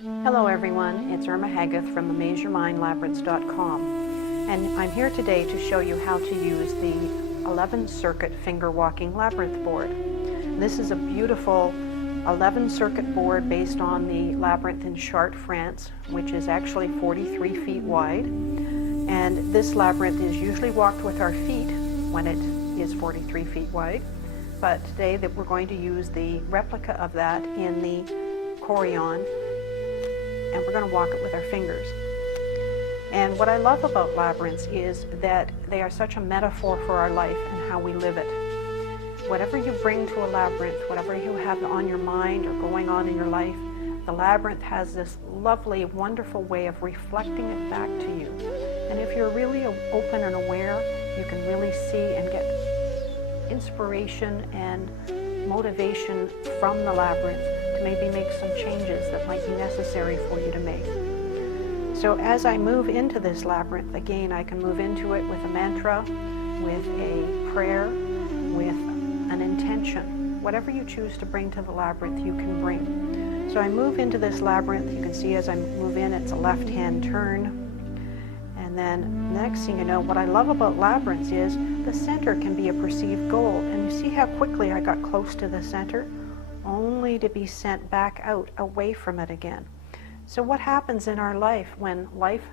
Hello everyone, it's Irma Haggoth from AmazeYourMindLabyrinths.com, and I'm here today to show you how to use the 11 circuit finger walking labyrinth board. This is a beautiful 11 circuit board based on the labyrinth in Chartres, France, which is actually 43 feet wide. And this labyrinth is usually walked with our feet when it is 43 feet wide, but today that we're going to use the replica of that in the Corion, and we're going to walk it with our fingers. And what I love about labyrinths is that they are such a metaphor for our life and how we live it. Whatever you bring to a labyrinth, whatever you have on your mind or going on in your life, the labyrinth has this lovely, wonderful way of reflecting it back to you. And if you're really open and aware, you can really see and get inspiration and motivation from the labyrinth to maybe make some changes that might be necessary for you to make. So as I move into this labyrinth, again, I can move into it with a mantra, with a prayer, with an intention. Whatever you choose to bring to the labyrinth, you can bring. So I move into this labyrinth. You can see as I move in, it's a left-hand turn. And then the next thing you know, what I love about labyrinths is the center can be a perceived goal. And you see how quickly I got close to the center, only to be sent back out, away from it again. So what happens in our life when life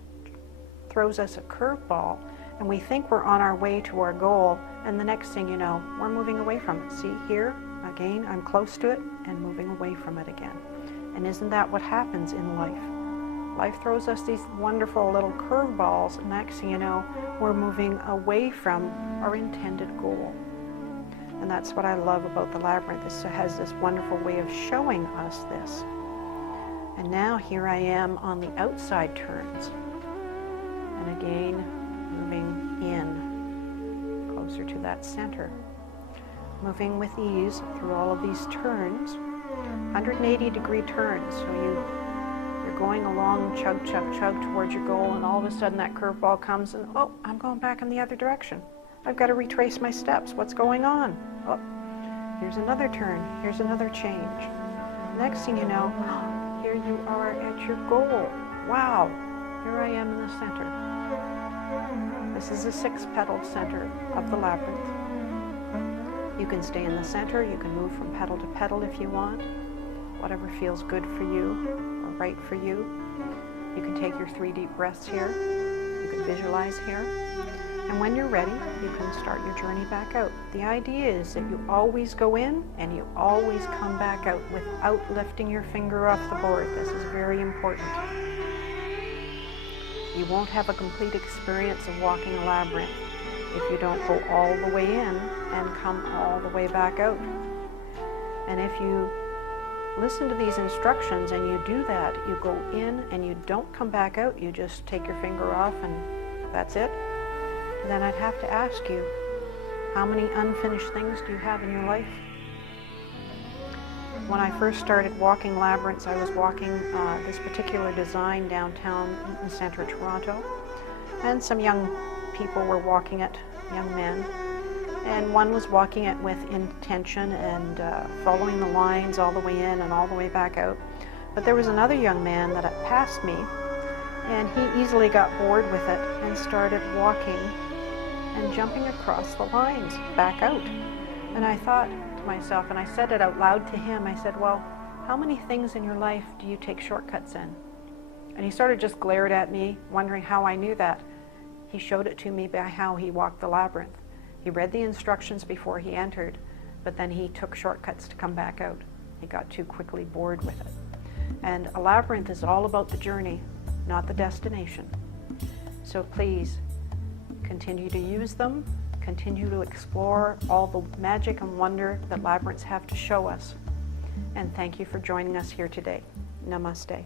throws us a curveball and we think we're on our way to our goal, and the next thing you know, we're moving away from it. See here, again, I'm close to it and moving away from it again. And isn't that what happens in life? Life throws us these wonderful little curveballs, and next thing you know, we're moving away from our intended goal. And that's what I love about the labyrinth. It has this wonderful way of showing us this. And now here I am on the outside turns. And again, moving in, closer to that center. Moving with ease through all of these turns, 180-degree turns. So you're going along, chug, chug, chug towards your goal, and all of a sudden that curveball comes and, oh, I'm going back in the other direction. I've got to retrace my steps. What's going on? Oh, here's another turn. Here's another change. Next thing you know, here you are at your goal. Wow, here I am in the center. This is the 6-petaled center of the labyrinth. You can stay in the center. You can move from petal to petal if you want. Whatever feels good for you or right for you. You can take your 3 deep breaths here. You can visualize here. And when you're ready, you can start your journey back out. The idea is that you always go in and you always come back out without lifting your finger off the board. This is very important. You won't have a complete experience of walking a labyrinth if you don't go all the way in and come all the way back out. And if you listen to these instructions and you do that, you go in and you don't come back out, you just take your finger off and that's it, then I'd have to ask you, how many unfinished things do you have in your life? When I first started walking labyrinths, I was walking this particular design downtown in the center of Toronto, and some young people were walking it, young men, and one was walking it with intention and following the lines all the way in and all the way back out. But there was another young man that had passed me, and he easily got bored with it and started walking and jumping across the lines back out. And I thought to myself, and I said it out loud to him, I said, well, how many things in your life do you take shortcuts in? And he sort of just glared at me, wondering how I knew that. He showed it to me by how he walked the labyrinth. He read the instructions before he entered, but then he took shortcuts to come back out. He got too quickly bored with it. And a labyrinth is all about the journey, not the destination. So please, continue to use them, continue to explore all the magic and wonder that labyrinths have to show us. And thank you for joining us here today. Namaste.